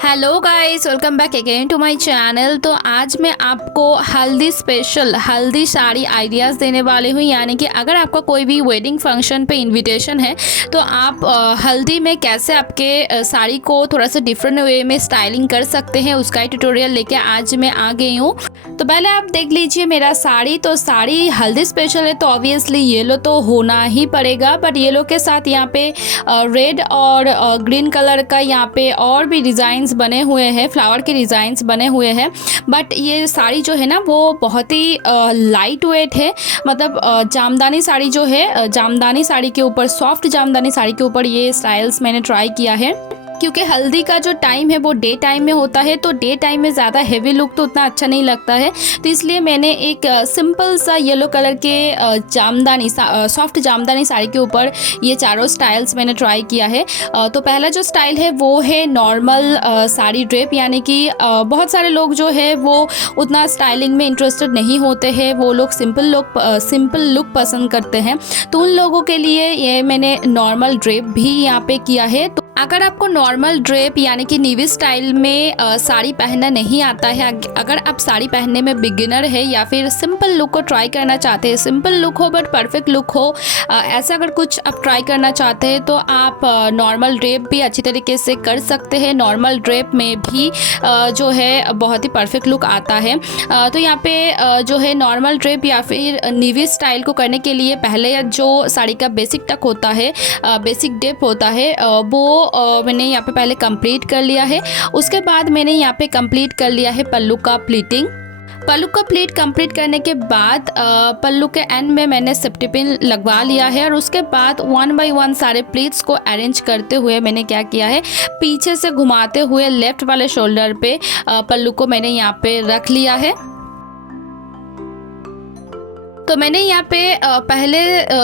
Hello guys, welcome back again to my channel. तो आज मैं आपको हल्दी स्पेशल हल्दी साड़ी आइडियाज़ देने वाली हूँ। यानी कि अगर आपका कोई भी वेडिंग फंक्शन पे इनविटेशन है तो आप हल्दी में कैसे आपके साड़ी को थोड़ा सा डिफरेंट वे में स्टाइलिंग कर सकते हैं, उसका ही ट्यूटोरियल लेके आज मैं आ गई हूँ। तो पहले आप देख लीजिए मेरा साड़ी। तो साड़ी हल्दी स्पेशल है तो ऑब्वियसली येलो तो होना ही पड़ेगा, बट येलो के साथ यहाँ पे रेड और ग्रीन कलर का यहाँ पे और भी डिज़ाइंस बने हुए हैं, फ्लावर के डिज़ाइंस बने हुए हैं। बट ये साड़ी जो है ना वो बहुत ही लाइट वेट है। मतलब जामदानी साड़ी जो है, जामदानी साड़ी के ऊपर, सॉफ्ट जामदानी साड़ी के ऊपर ये स्टाइल्स मैंने ट्राई किया है। क्योंकि हल्दी का जो टाइम है वो डे टाइम में होता है, तो डे टाइम में ज़्यादा हेवी लुक तो उतना अच्छा नहीं लगता है। तो इसलिए मैंने एक सिंपल सा येलो कलर के जामदानी सॉफ्ट जामदानी साड़ी के ऊपर ये चारों स्टाइल्स मैंने ट्राई किया है। तो पहला जो स्टाइल है वो है नॉर्मल साड़ी ड्रेप। यानी कि बहुत सारे लोग जो है वो उतना स्टाइलिंग में इंटरेस्टेड नहीं होते हैं, वो लोग सिंपल लुक पसंद करते हैं। तो उन लोगों के लिए ये मैंने नॉर्मल ड्रेप भी यहाँ पे किया है। तो अगर आपको नॉर्मल ड्रेप यानी कि नीवी स्टाइल में साड़ी पहनना नहीं आता है, अगर आप साड़ी पहनने में बिगिनर है या फिर सिंपल लुक को ट्राई करना चाहते हैं, सिंपल लुक हो बट परफेक्ट लुक हो, ऐसा अगर कुछ आप ट्राई करना चाहते हैं तो आप नॉर्मल ड्रेप भी अच्छी तरीके से कर सकते हैं। नॉर्मल ड्रेप में भी जो है बहुत ही परफेक्ट लुक आता है। तो यहाँ पे जो है नॉर्मल ड्रेप या फिर नीवी स्टाइल को करने के लिए पहले जो साड़ी का बेसिक टक होता है, बेसिक डेप होता है, वो मैंने यहाँ पे पहले कंप्लीट कर लिया है। उसके बाद मैंने यहाँ पे कंप्लीट कर लिया है पल्लू का प्लीटिंग। पल्लू का प्लीट कंप्लीट करने के बाद पल्लू के एंड में मैंने सेफ्टी पिन लगवा लिया है। और उसके बाद 1 बाय 1 सारे प्लीट्स को अरेंज करते हुए मैंने क्या किया है, पीछे से घुमाते हुए लेफ्ट वाले शोल्डर पे पल्लू को मैंने यहाँ पे रख लिया है। तो मैंने यहाँ पे पहले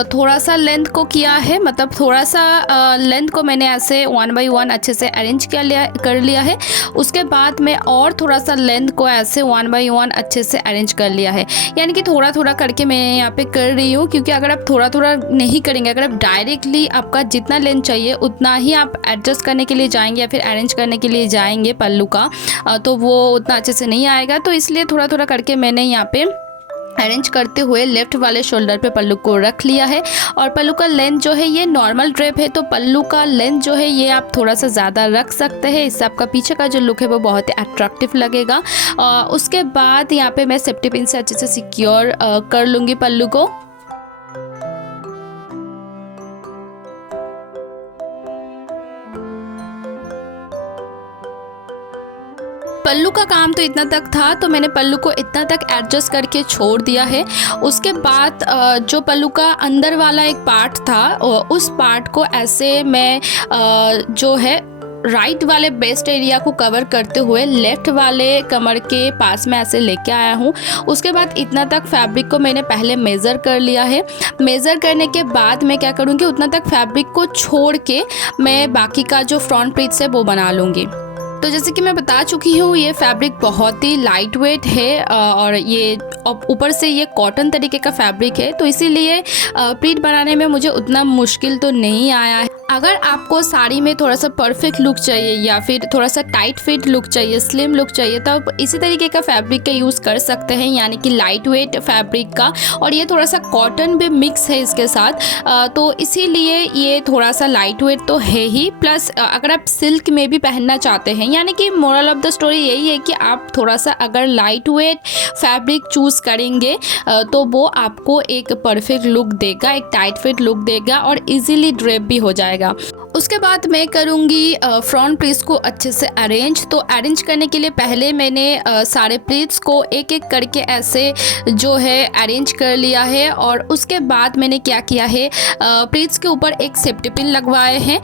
थोड़ा सा लेंथ को किया है, मतलब थोड़ा सा लेंथ को मैंने ऐसे 1 बाय 1 अच्छे से अरेंज कर लिया है। उसके बाद मैं और थोड़ा सा लेंथ को ऐसे 1 बाय 1 अच्छे से अरेंज कर लिया है। यानी कि थोड़ा थोड़ा करके मैं यहाँ पे कर रही हूँ, क्योंकि अगर आप थोड़ा थोड़ा नहीं करेंगे, अगर आप डायरेक्टली आपका जितना लेंथ चाहिए उतना ही आप एडजस्ट करने के लिए जाएंगे या फिर अरेंज करने के लिए जाएंगे पल्लू का, तो वो उतना अच्छे से नहीं आएगा। तो इसलिए थोड़ा थोड़ा करके मैंने यहाँ पे अरेंज करते हुए लेफ्ट वाले शोल्डर पे पल्लू को रख लिया है। और पल्लू का लेंथ जो है, ये नॉर्मल ड्रेप है तो पल्लू का लेंथ जो है ये आप थोड़ा सा ज़्यादा रख सकते हैं, इससे आपका पीछे का जो लुक है वो बहुत ही अट्रैक्टिव लगेगा। उसके बाद यहाँ पे मैं सेफ्टी पिन से अच्छे से सिक्योर कर लूँगी पल्लू को। पल्लू का काम तो इतना तक था, तो मैंने पल्लू को इतना तक एडजस्ट करके छोड़ दिया है। उसके बाद जो पल्लू का अंदर वाला एक पार्ट था, उस पार्ट को ऐसे मैं जो है राइट वाले बेस्ट एरिया को कवर करते हुए लेफ्ट वाले कमर के पास में ऐसे लेके आया हूँ। उसके बाद इतना तक फैब्रिक को मैंने पहले मेज़र कर लिया है। मेज़र करने के बाद मैं क्या करूँगी, उतना तक फैब्रिक को छोड़ के मैं बाकी का जो फ्रंट प्लीट्स है वो बना लूँगी। तो जैसे कि मैं बता चुकी हूँ, ये फैब्रिक बहुत ही लाइट वेट है और ये ऊपर से ये कॉटन तरीके का फैब्रिक है, तो इसीलिए प्लीट बनाने में मुझे उतना मुश्किल तो नहीं आया है। अगर आपको साड़ी में थोड़ा सा परफेक्ट लुक चाहिए या फिर थोड़ा सा टाइट फिट लुक चाहिए, स्लिम लुक चाहिए, तो आप इसी तरीके का फैब्रिक का यूज़ कर सकते हैं, यानी कि लाइट वेट फैब्रिक का। और ये थोड़ा सा कॉटन भी मिक्स है इसके साथ, तो इसीलिए ये थोड़ा सा लाइट वेट तो है ही। प्लस अगर आप सिल्क में भी पहनना चाहते हैं, यानी कि मोरल ऑफ द स्टोरी यही है कि आप थोड़ा सा अगर लाइट वेट फैब्रिक चूज़ करेंगे तो वो आपको एक परफेक्ट लुक देगा, एक टाइट फिट लुक देगा और इजीली ड्रेप भी हो जाएगा। उसके बाद मैं करूँगी फ्रंट प्लीट्स को अच्छे से अरेंज। तो अरेंज करने के लिए पहले मैंने सारे प्लीट्स को एक एक करके ऐसे जो है अरेंज कर लिया है। और उसके बाद मैंने क्या किया है, प्लीट्स के ऊपर एक सेफ्टी पिन लगवाए हैं।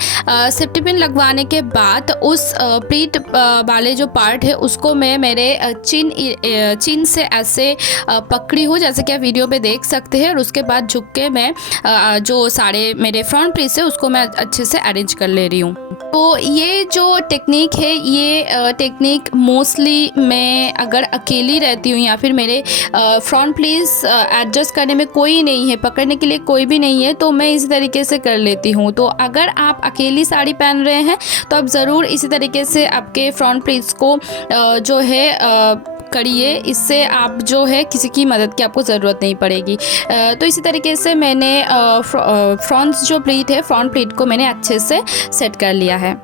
सेफ्टी पिन लगवाने के बाद उस प्लीट वाले जो पार्ट है उसको मैं मेरे चिन से ऐसे पकड़ी हूँ, जैसे कि आप वीडियो पे देख सकते हैं। और उसके बाद झुक के मैं जो सारे मेरे फ्रंट पीस है उसको मैं अच्छे से अरेंज कर ले रही हूँ। तो ये जो टेक्निक है, ये टेक्निक मोस्टली मैं अगर अकेली रहती हूँ या फिर मेरे फ्रंट पीस एडजस्ट करने में कोई नहीं है, पकड़ने के लिए कोई भी नहीं है, तो मैं इसी तरीके से कर लेती हूँ। तो अगर आप अकेली साड़ी पहन रहे हैं तो आप ज़रूर इसी तरीके से आपके फ्रंट पीस को जो है करिए। इससे आप जो है किसी की मदद की आपको ज़रूरत नहीं पड़ेगी। तो इसी तरीके से मैंने फ्रंट जो प्लीट है, फ्रंट प्लीट को मैंने अच्छे से सेट कर लिया है।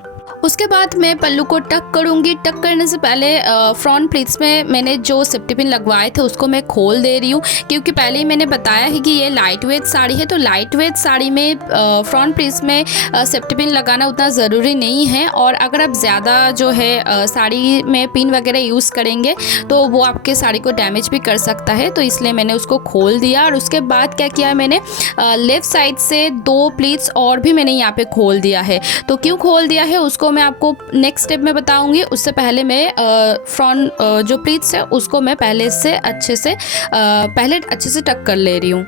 उसके बाद मैं पल्लू को टक करूँगी। टक करने से पहले फ्रंट प्लीट्स में मैंने जो सेफ्टी पिन लगवाए थे उसको मैं खोल दे रही हूँ, क्योंकि पहले ही मैंने बताया है कि ये लाइट वेट साड़ी है। तो लाइट वेट साड़ी में फ्रंट प्लीट्स में सेफ्टी पिन लगाना उतना ज़रूरी नहीं है। और अगर आप ज़्यादा जो है साड़ी में पिन वगैरह यूज़ करेंगे तो वो आपके साड़ी को डैमेज भी कर सकता है। तो इसलिए मैंने उसको खोल दिया। और उसके बाद क्या किया, मैंने लेफ़्ट साइड से 2 प्लीट्स और भी मैंने यहाँ पे खोल दिया है। तो क्यों खोल दिया है उसको मैं आपको नेक्स्ट स्टेप में बताऊंगी। उससे पहले मैं फ्रंट जो प्लीट्स है उसको मैं पहले अच्छे से टक कर ले रही हूँ।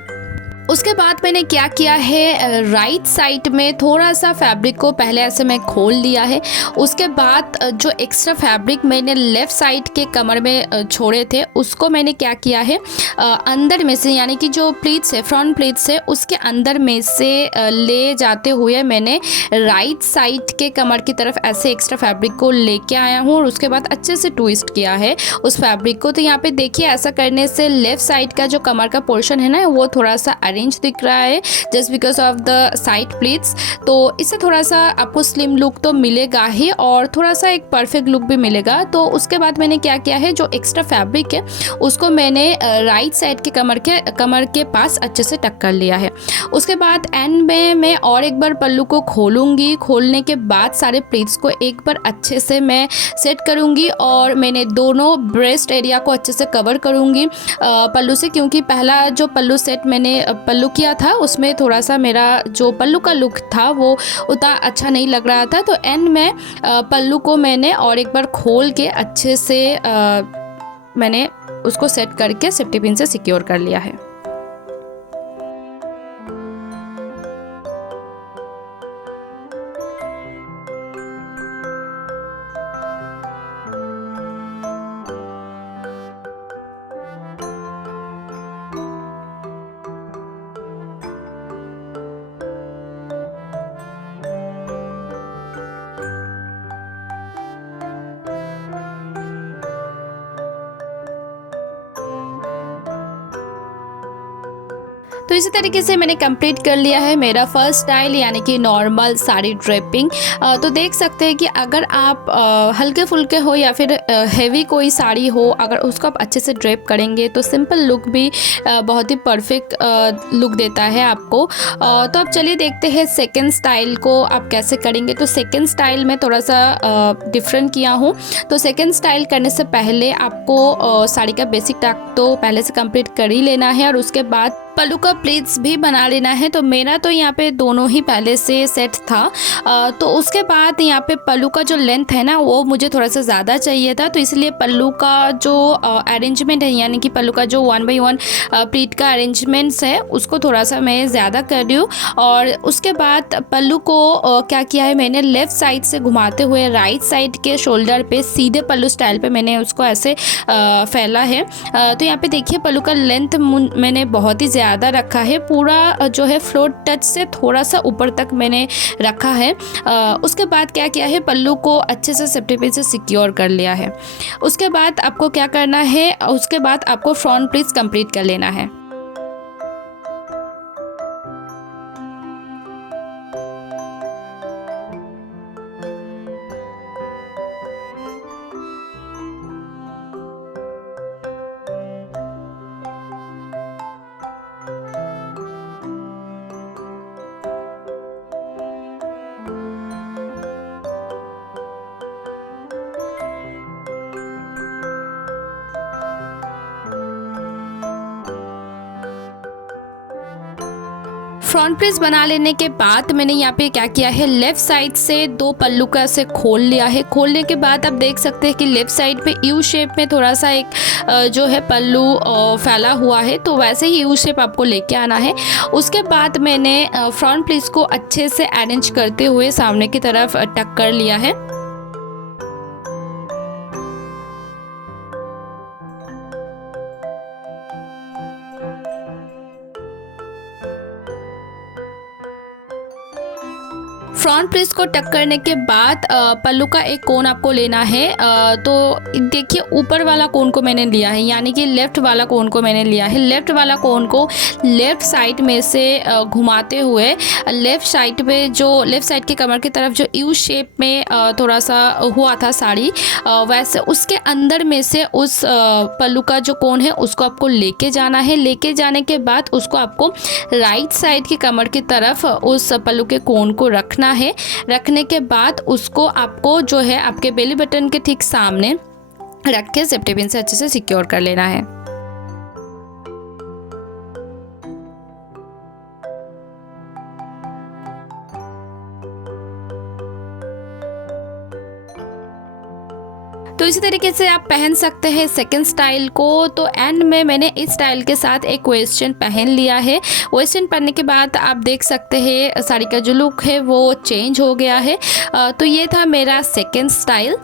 उसके बाद मैंने क्या किया है, राइट साइड में थोड़ा सा फैब्रिक को पहले ऐसे मैं खोल लिया है। उसके बाद जो एक्स्ट्रा फैब्रिक मैंने लेफ़्ट साइड के कमर में छोड़े थे उसको मैंने क्या किया है, अंदर में से, यानी कि जो प्लीट्स है, फ्रंट प्लीट्स है, उसके अंदर में से ले जाते हुए मैंने राइट साइड के कमर की तरफ ऐसे एक्स्ट्रा फैब्रिक को लेके आया हूँ। और उसके बाद अच्छे से ट्विस्ट किया है उस फैब्रिक को। तो यहाँ पे देखिए, ऐसा करने से लेफ़्ट साइड का जो कमर का पोर्शन है ना, वो थोड़ा सा दिख रहा है just because of the side pleats. तो इससे थोड़ा सा आपको स्लिम लुक तो मिलेगा ही और थोड़ा सा एक परफेक्ट लुक भी मिलेगा। तो उसके बाद मैंने क्या किया है, जो एक्स्ट्रा फैब्रिक है उसको मैंने राइट साइड के कमर के पास अच्छे से टक कर लिया है। उसके बाद एंड में मैं और एक बार पल्लू को खोलूंगी। खोलने के बाद सारे प्लीट्स को एक बार अच्छे से मैं सेट करूंगी और मैंने दोनों ब्रेस्ट एरिया को अच्छे से कवर करूंगी पल्लू से, क्योंकि पहला जो पल्लू सेट मैंने पल्लू किया था उसमें थोड़ा सा मेरा जो पल्लू का लुक था वो उतना अच्छा नहीं लग रहा था। तो एंड में पल्लू को मैंने और एक बार खोल के अच्छे से मैंने उसको सेट करके सेफ्टी पिन से सिक्योर कर लिया है। तो इसी तरीके से मैंने कंप्लीट कर लिया है मेरा फर्स्ट स्टाइल, यानी कि नॉर्मल साड़ी ड्रेपिंग। तो देख सकते हैं कि अगर आप हल्के फुल्के हो या फिर हेवी कोई साड़ी हो, अगर उसको आप अच्छे से ड्रेप करेंगे तो सिंपल लुक भी बहुत ही परफेक्ट लुक देता है आपको। तो अब चलिए देखते हैं सेकेंड स्टाइल को आप कैसे करेंगे। तो सेकेंड स्टाइल में थोड़ा सा डिफरेंट किया हूँ। तो सेकेंड स्टाइल करने से पहले आपको साड़ी का बेसिक टाक तो पहले से कंप्लीट कर ही लेना है और उसके बाद पल्लू का प्लीट्स भी बना लेना है। तो मेरा तो यहाँ पे दोनों ही पहले से सेट था। तो उसके बाद यहाँ पे पल्लू का जो लेंथ है ना वो मुझे थोड़ा सा ज़्यादा चाहिए था, तो इसलिए पल्लू का जो अरेंजमेंट है, यानी कि पल्लू का जो 1 बाई 1 प्लीट का अरेंजमेंट्स है उसको थोड़ा सा मैं ज़्यादा कर रही हूँ। और उसके बाद पल्लू को क्या किया है, मैंने लेफ़्ट साइड से घुमाते हुए राइट साइड के शोल्डर पे सीधे पल्लू स्टाइल पे मैंने उसको ऐसे फैला है। तो यहाँ पे देखिए पल्लू का लेंथ मैंने बहुत ही ज़्यादा रखा है, पूरा जो है फ्लोर टच से थोड़ा सा ऊपर तक मैंने रखा है। उसके बाद क्या किया है, पल्लू को अच्छे से सेफ्टी पिन से सिक्योर कर लिया है। उसके बाद आपको क्या करना है, उसके बाद आपको फ्रंट प्लीट्स कंप्लीट कर लेना है। फ्रंट प्लीट्स बना लेने के बाद मैंने यहाँ पे क्या किया है, लेफ्ट साइड से 2 पल्लू का ऐसे खोल लिया है। खोलने के बाद आप देख सकते हैं कि लेफ्ट साइड पे यू शेप में थोड़ा सा एक जो है पल्लू फैला हुआ है, तो वैसे ही यू शेप आपको लेके आना है। उसके बाद मैंने फ्रंट प्लीट्स को अच्छे से अरेंज करते हुए सामने की तरफ टक कर लिया है। फ्रंट प्लीट्स को टक करने के बाद पल्लू का एक कोन आपको लेना है। तो देखिए ऊपर वाला कोन को मैंने लिया है, यानी कि लेफ़्ट वाला कोन को मैंने लिया है। लेफ़्ट वाला कोन को लेफ़्ट साइड में से घुमाते हुए लेफ़्ट साइड पे जो लेफ़्ट साइड की कमर की तरफ जो यू शेप में थोड़ा सा हुआ था साड़ी, वैसे उसके अंदर में से उस पल्लू का जो कोन है उसको आपको लेके जाना है। लेके जाने के बाद उसको आपको राइट साइड की कमर की तरफ उस पल्लू के कोन को रखना है। रखने के बाद उसको आपको जो है आपके बेली बटन के ठीक सामने रख के सेफ्टी पिन से अच्छे से सिक्योर कर लेना है। तो इसी तरीके से आप पहन सकते हैं सेकंड स्टाइल को। तो एंड में मैंने इस स्टाइल के साथ एक वेस्टर्न पहन लिया है। वेस्टर्न पहनने के बाद आप देख सकते हैं साड़ी का जो लुक है वो चेंज हो गया है। तो ये था मेरा सेकंड स्टाइल।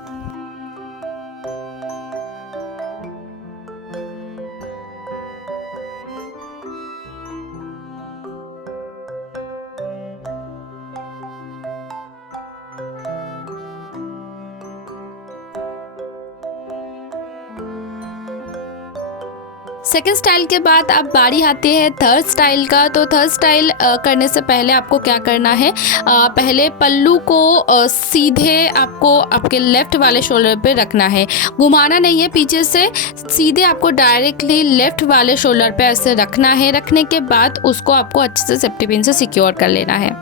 सेकेंड स्टाइल के बाद अब बारी आती है थर्ड स्टाइल का। तो थर्ड स्टाइल करने से पहले आपको क्या करना है, पहले पल्लू को सीधे आपको आपके लेफ़्ट वाले शोल्डर पे रखना है, घुमाना नहीं है पीछे से, सीधे आपको डायरेक्टली लेफ़्ट वाले शोल्डर पे ऐसे रखना है। रखने के बाद उसको आपको अच्छे से सेफ्टी पिन से सिक्योर कर लेना है।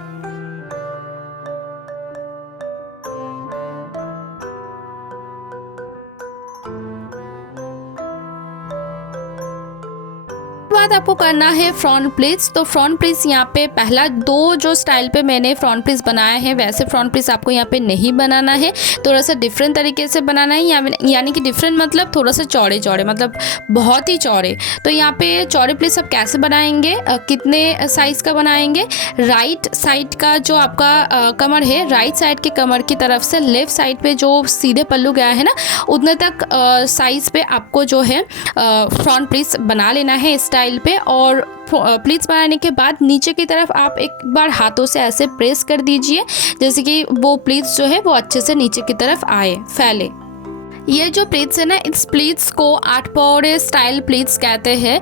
बाद आपको करना है फ्रंट प्लीट्स। तो फ्रंट प्लीट्स यहाँ पे पहला 2 जो स्टाइल पे मैंने फ्रंट प्लीट्स बनाया है वैसे फ्रंट प्लीट्स आपको यहाँ पे नहीं बनाना है, थोड़ा सा डिफरेंट तरीके से बनाना है। यानी कि डिफरेंट मतलब थोड़ा सा चौड़े चौड़े, मतलब बहुत ही चौड़े। तो यहाँ पे चौड़े प्लीट्स आप कैसे बनाएंगे, कितने साइज़ का बनाएंगे, राइट साइड का जो आपका कमर है, राइट साइड के कमर की तरफ से लेफ्ट साइड पे जो सीधे पल्लू गया है ना, उतने तक साइज़ पे आपको जो है फ्रंट प्लीट्स बना लेना है स्टाइल पे। और प्लीट्स बनाने के बाद नीचे की तरफ आप एक बार हाथों से ऐसे प्रेस कर दीजिए, जैसे कि वो प्लीट्स जो है वो अच्छे से नीचे की तरफ आए, फैले। ये जो प्लीट्स है ना, इस प्लीट्स को 8 पौड़े स्टाइल प्लीट्स कहते हैं।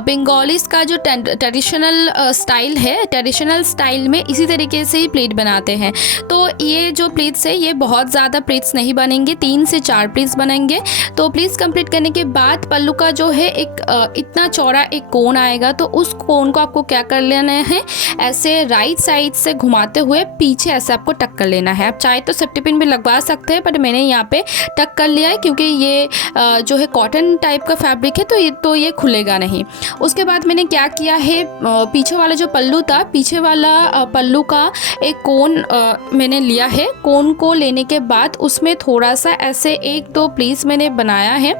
बंगालीज का जो ट्रेडिशनल स्टाइल है, ट्रेडिशनल स्टाइल में इसी तरीके से ही प्लीट बनाते हैं। तो ये जो प्लीट्स है ये बहुत ज़्यादा प्लीट्स नहीं बनेंगे, 3 से 4 प्लीट्स बनेंगे। तो प्लीट्स कंप्लीट करने के बाद पल्लू का जो है एक इतना चौड़ा एक कोन आएगा, तो उस कोन को आपको क्या कर लेना है, ऐसे राइट साइड से घुमाते हुए पीछे ऐसे आपको टक कर लेना है। आप चाहे तो सेफ्टी पिन भी लगवा सकते हैं, बट मैंने यहाँ पे टक कर लिया है क्योंकि ये जो है कॉटन टाइप का फैब्रिक है, तो ये खुलेगा नहीं। उसके बाद मैंने क्या किया है, पीछे वाला जो पल्लू था, पीछे वाला पल्लू का एक कोन मैंने लिया है। कोन को लेने के बाद उसमें थोड़ा सा ऐसे 1-2 प्लीट्स मैंने बनाया है।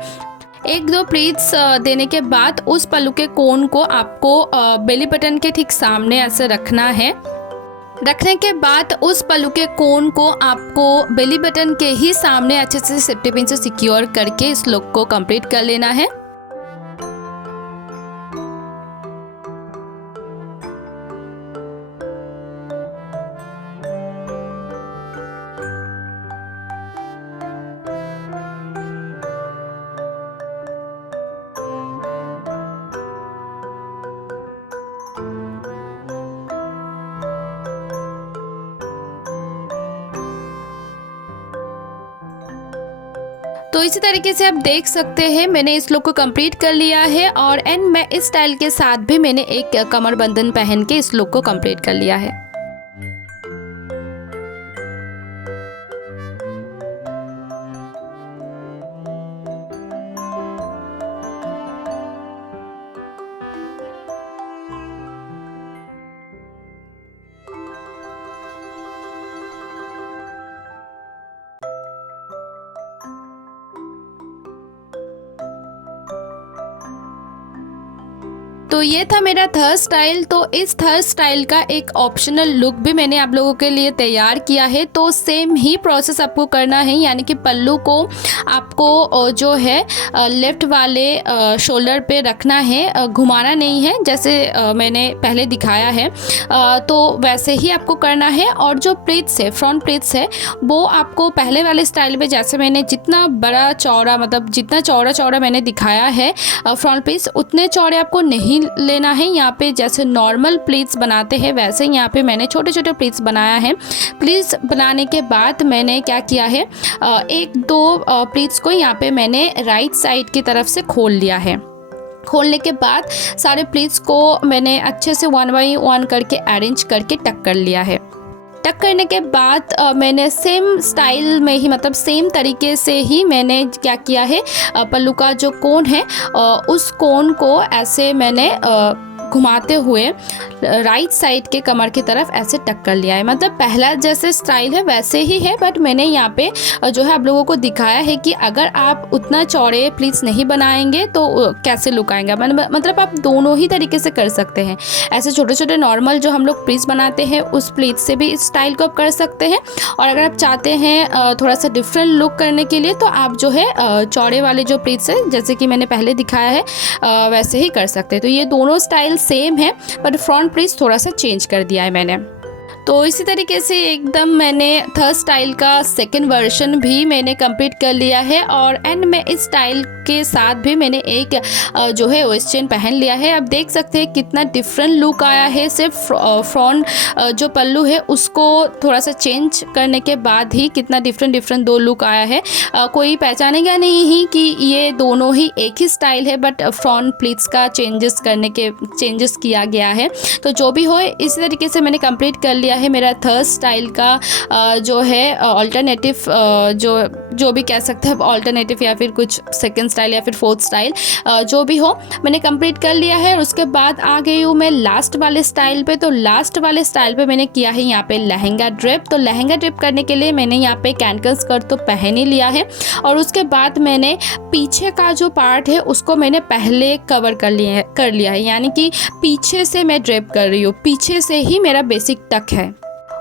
1-2 प्लीट्स देने के बाद उस पल्लू के कोन को आपको बेली बटन के ठीक सामने ऐसे रखना है। रखने के बाद उस पल्लू के कोन को आपको बेली बटन के ही सामने अच्छे से सेफ्टी पिन से सिक्योर करके इस लुक को कंप्लीट कर लेना है। तो इसी तरीके से आप देख सकते हैं मैंने इस लुक को कंप्लीट कर लिया है। और एंड में इस स्टाइल के साथ भी मैंने एक कमर बंधन पहन के इस लुक को कंप्लीट कर लिया है। तो ये था मेरा थर्ड स्टाइल। तो इस थर्ड स्टाइल का एक ऑप्शनल लुक भी मैंने आप लोगों के लिए तैयार किया है। तो सेम ही प्रोसेस आपको करना है, यानी कि पल्लू को आपको जो है लेफ्ट वाले शोल्डर पे रखना है, घुमाना नहीं है जैसे मैंने पहले दिखाया है। तो वैसे ही आपको करना है। और जो प्लीट्स है, फ्रंट प्लीट्स है, वो आपको पहले वाले स्टाइल में जैसे मैंने जितना बड़ा चौड़ा, मतलब जितना चौड़ा चौड़ा मैंने दिखाया है फ्रंट प्लीट्स, उतने चौड़े आपको नहीं लेना है। यहाँ पे जैसे नॉर्मल प्लीट्स बनाते हैं वैसे ही यहाँ पे मैंने छोटे छोटे प्लीट्स बनाया है। प्लीट्स बनाने के बाद मैंने क्या किया है, एक दो प्लीट्स को यहाँ पे मैंने राइट साइड की तरफ से खोल लिया है। खोलने के बाद सारे प्लीट्स को मैंने अच्छे से 1 बाई 1 करके अरेंज करके टक कर लिया है। टक करने के बाद मैंने सेम स्टाइल में ही, मतलब सेम तरीके से ही मैंने क्या किया है, पल्लू का जो कोन है उस कोन को ऐसे मैंने घुमाते हुए राइट साइड के कमर की तरफ ऐसे टक कर लिया है। मतलब पहला जैसे स्टाइल है वैसे ही है, बट मैंने यहाँ पे जो है आप लोगों को दिखाया है कि अगर आप उतना चौड़े प्लीट्स नहीं बनाएंगे तो कैसे लुक आएगा। मतलब आप दोनों ही तरीके से कर सकते हैं। ऐसे छोटे छोटे नॉर्मल जो हम लोग प्लीट्स बनाते हैं उस प्लीट्स से भी इस स्टाइल को आप कर सकते हैं। और अगर आप चाहते हैं थोड़ा सा डिफरेंट लुक करने के लिए तो आप जो है चौड़े वाले जो प्लीट्स है जैसे कि मैंने पहले दिखाया है वैसे ही कर सकते हैं। तो ये दोनों स्टाइल सेम है, बट फ्रंट प्लीट्स थोड़ा सा चेंज कर दिया है मैंने। तो इसी तरीके से एकदम मैंने थर्ड स्टाइल का सेकंड वर्जन भी मैंने कंप्लीट कर लिया है। और एंड में इस स्टाइल के साथ भी मैंने एक जो है वेस्ट चेन पहन लिया है। आप देख सकते हैं कितना डिफरेंट लुक आया है। सिर्फ फ्रंट जो पल्लू है उसको थोड़ा सा चेंज करने के बाद ही कितना डिफरेंट दो लुक आया है। कोई पहचानेगा नहीं ही कि ये दोनों ही एक ही स्टाइल है, बट फ्रंट प्लीट्स का चेंजेस किया गया है। तो जो भी हो इसी तरीके से मैंने कंप्लीट कर लिया है मेरा थर्ड स्टाइल का जो है अल्टरनेटिव, जो भी कह सकते हैं अल्टरनेटिव या फिर कुछ सेकंड स्टाइल या फिर फोर्थ स्टाइल, जो भी हो मैंने कंप्लीट कर लिया है। और उसके बाद आ गई हूँ मैं लास्ट वाले स्टाइल पे। तो लास्ट वाले स्टाइल पे मैंने किया है यहाँ पे लहंगा ड्रेप। तो लहंगा ड्रेप करने के लिए मैंने यहाँ पे कैंकल स्कर्ट तो पहन ही लिया है। और उसके बाद मैंने पीछे का जो पार्ट है उसको मैंने पहले कवर कर लिया है, यानी कि पीछे से मैं ड्रेप कर रही हूँ, पीछे से ही मेरा बेसिक टक है।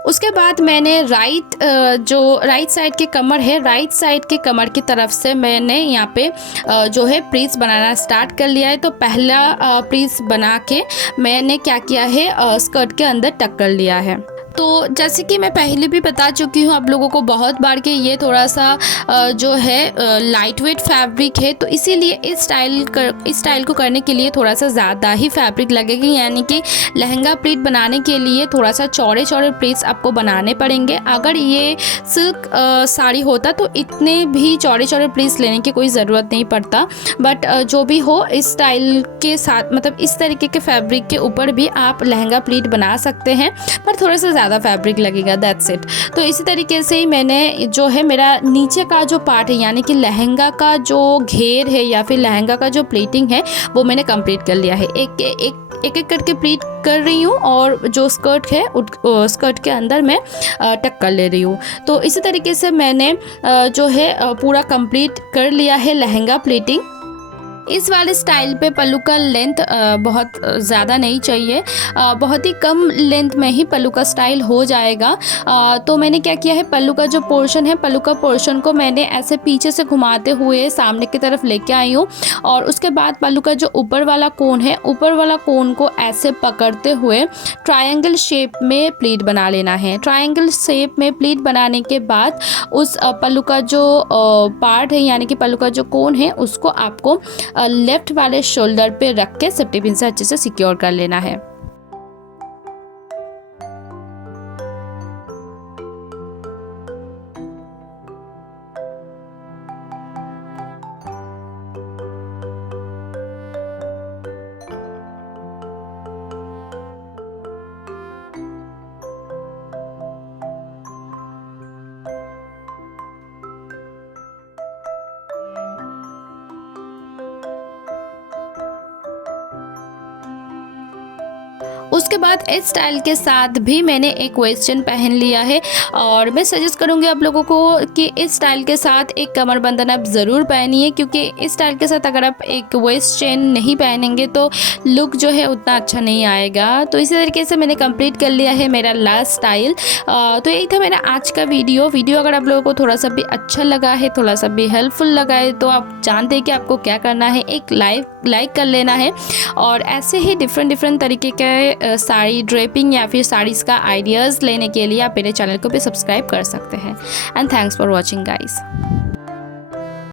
उसके बाद मैंने राइट साइड के कमर है, राइट साइड के कमर की तरफ से मैंने यहाँ पे जो है प्लीट्स बनाना स्टार्ट कर लिया है। तो पहला प्लीट्स बना के मैंने क्या किया है, स्कर्ट के अंदर टक कर लिया है। तो जैसे कि मैं पहले भी बता चुकी हूँ आप लोगों को बहुत बार कि ये थोड़ा सा जो है लाइट वेट फैब्रिक है, तो इसीलिए इस स्टाइल को करने के लिए थोड़ा सा ज़्यादा ही फैब्रिक लगेगी। यानी कि लहंगा प्लीट बनाने के लिए थोड़ा सा चौड़े प्लीट्स आपको बनाने पड़ेंगे। अगर ये सिल्क साड़ी होता तो इतने भी चौड़े प्लीट्स लेने की कोई ज़रूरत नहीं पड़ता। बट जो भी हो इस स्टाइल के साथ, मतलब इस तरीके के फैब्रिक के ऊपर भी आप लहंगा प्लीट बना सकते हैं, पर थोड़ा सा ज़्यादा फैब्रिक लगेगा, दैट्स इट। तो इसी तरीके से ही मैंने जो है मेरा नीचे का जो पार्ट है, यानी कि लहंगा का जो घेर है या फिर लहंगा का जो प्लीटिंग है वो मैंने कंप्लीट कर लिया है। एक करके प्लीट कर रही हूँ और जो स्कर्ट है स्कर्ट के अंदर मैं टक कर ले रही हूँ। तो इसी तरीके से मैंने जो है पूरा कंप्लीट कर लिया है लहंगा प्लीटिंग। इस वाले स्टाइल पे पल्लू का लेंथ बहुत ज़्यादा नहीं चाहिए, बहुत ही कम लेंथ में ही पल्लू का स्टाइल हो जाएगा। तो मैंने क्या किया है, पल्लू का जो पोर्शन है, पल्लू का पोर्शन को मैंने ऐसे पीछे से घुमाते हुए सामने की तरफ लेके आई हूँ। और उसके बाद पल्लू का जो ऊपर वाला कोन है, ऊपर वाला कोन को ऐसे पकड़ते हुए ट्रायंगल शेप में प्लीट बना लेना है। ट्रायंगल शेप में प्लीट बनाने के बाद उस पल्लू का जो पार्ट है, यानी कि पल्लू का जो कोन है, उसको आपको लेफ्ट वाले शोल्डर पे रख के सेफ्टी पिन से अच्छे से सिक्योर कर लेना है। उसके बाद इस स्टाइल के साथ भी मैंने एक वेस्टर्न पहन लिया है और मैं सजेस्ट करूँगी आप लोगों को कि इस स्टाइल के साथ एक कमरबंधन आप ज़रूर पहनिए, क्योंकि इस स्टाइल के साथ अगर आप एक वेस्ट चेन नहीं पहनेंगे तो लुक जो है उतना अच्छा नहीं आएगा। तो इसी तरीके से मैंने कंप्लीट कर लिया है मेरा लास्ट स्टाइल। तो यही था मेरा आज का वीडियो। अगर आप लोगों को थोड़ा सा भी अच्छा लगा है, थोड़ा सा भी हेल्पफुल लगा है, तो आप जानते हैं कि आपको क्या करना है, एक लाइक कर लेना है और ऐसे ही डिफरेंट तरीके के साड़ी ड्रेपिंग या फिर साड़ीज़ का आइडियाज़ लेने के लिए आप मेरे चैनल को भी सब्सक्राइब कर सकते हैं। And thanks for watching guys.